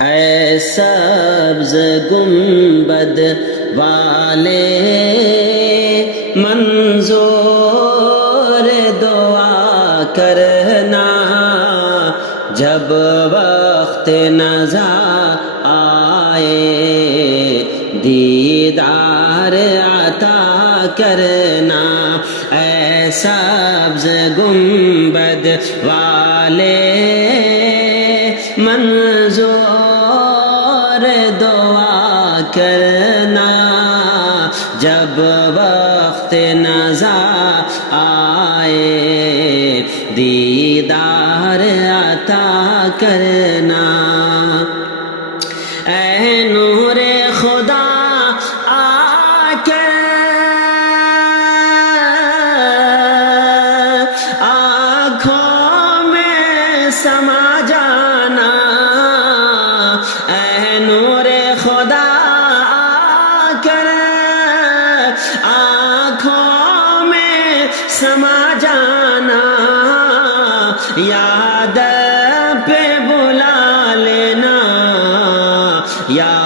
اے سبز گنبد والے منظور دعا کرنا، جب وقت نزا آئے دیدار عطا کرنا۔ اے سبز گنبد والے منظور دعا کرنا، جب وقت نزا آئے دیدار عطا کرنا۔ اے نور خدا آ کر آنکھوں میں سما جانا، اے نور خدا آ کر آنکھوں میں سما جانا، یاد پہ بلا لینا، یا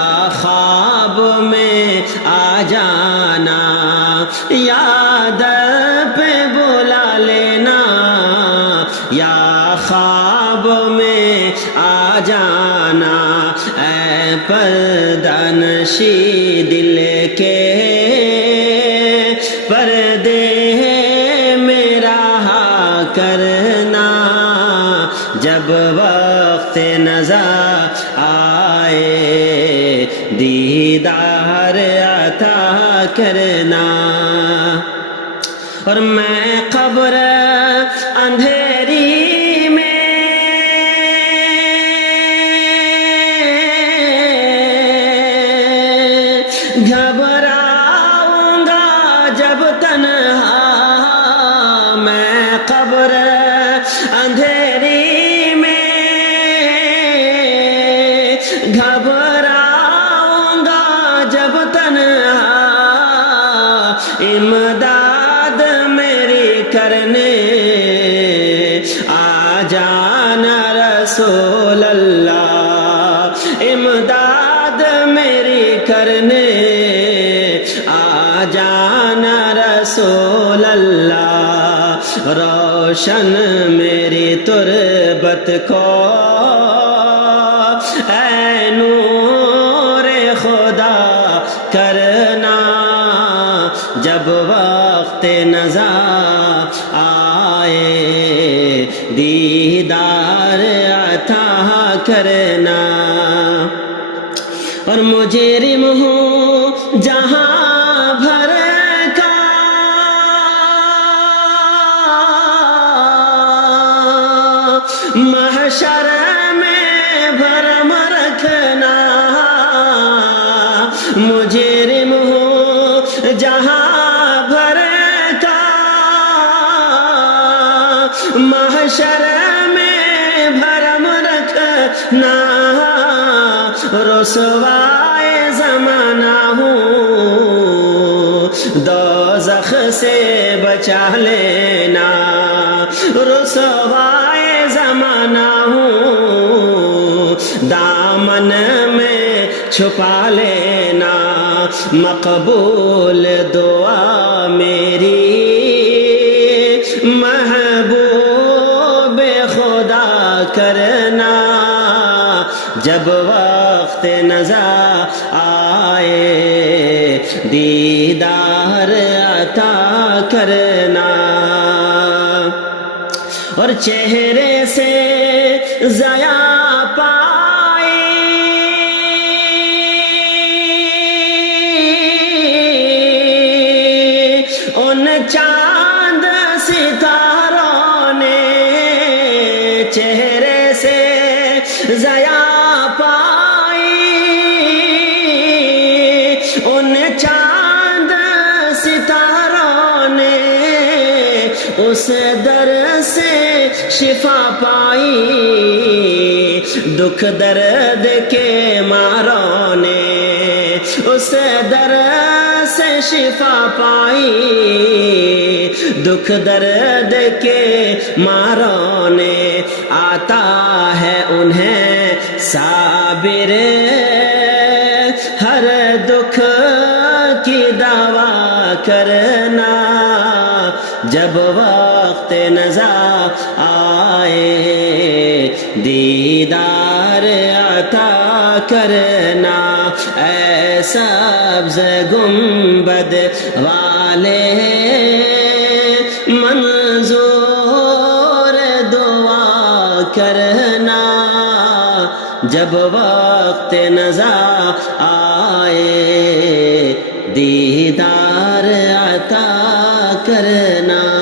خواب میں آ جانا، یاد پہ بلا لینا، یا خواب میں آ جانا۔ اے پردہ نشی دل کے پردے میں رہا کرنا، جب وقت نزا آئے دیدار عطا کرنا۔ اور میں قبر اندھیری میں گھبراؤں گا جب تنہا، میں قبر اندھیری میں گھبراؤں گا جب تنہا، امداد میری کرنے آ جانا رسول اللہ، امداد میری کرنے آ جانا رسول اللہ، روشن میری تربت کو اے نور خدا کرنا، جب وقت نزا آئے دیدار عطا کرنا۔ اور مجرم ہوں جہاں بھر کا محشر میں بھرم رکھنا، مجرم ہوں جہاں بھر کا محشر میں بھرم رکھنا، رسوائے زمانہ ہوں دوزخ سے بچا لینا، رسوائے زمانہ ہوں دامن میں چھپا لینا، مقبول دعا میری محبوب خدا کرنا، جب وقت نزا آئے دیدار عطا کرنا۔ اور چہرے سے ضیا پائی ان چاند ستاروں نے، چہرے سے ضیا ان چاند ستاروں نے، اس در سے شفا پائی دکھ درد کے ماروں نے، اس در سے شفا پائی دکھ درد کے ماروں نے، آتا ہے انہیں صابر ہر دکھ کی دعویٰ کرنا جب وقت نزا آئے دیدار عطا کرنا اے سبز گنبد والے منظور دعا کرنا جب وقت نزا آئے دیدار عطا کرنا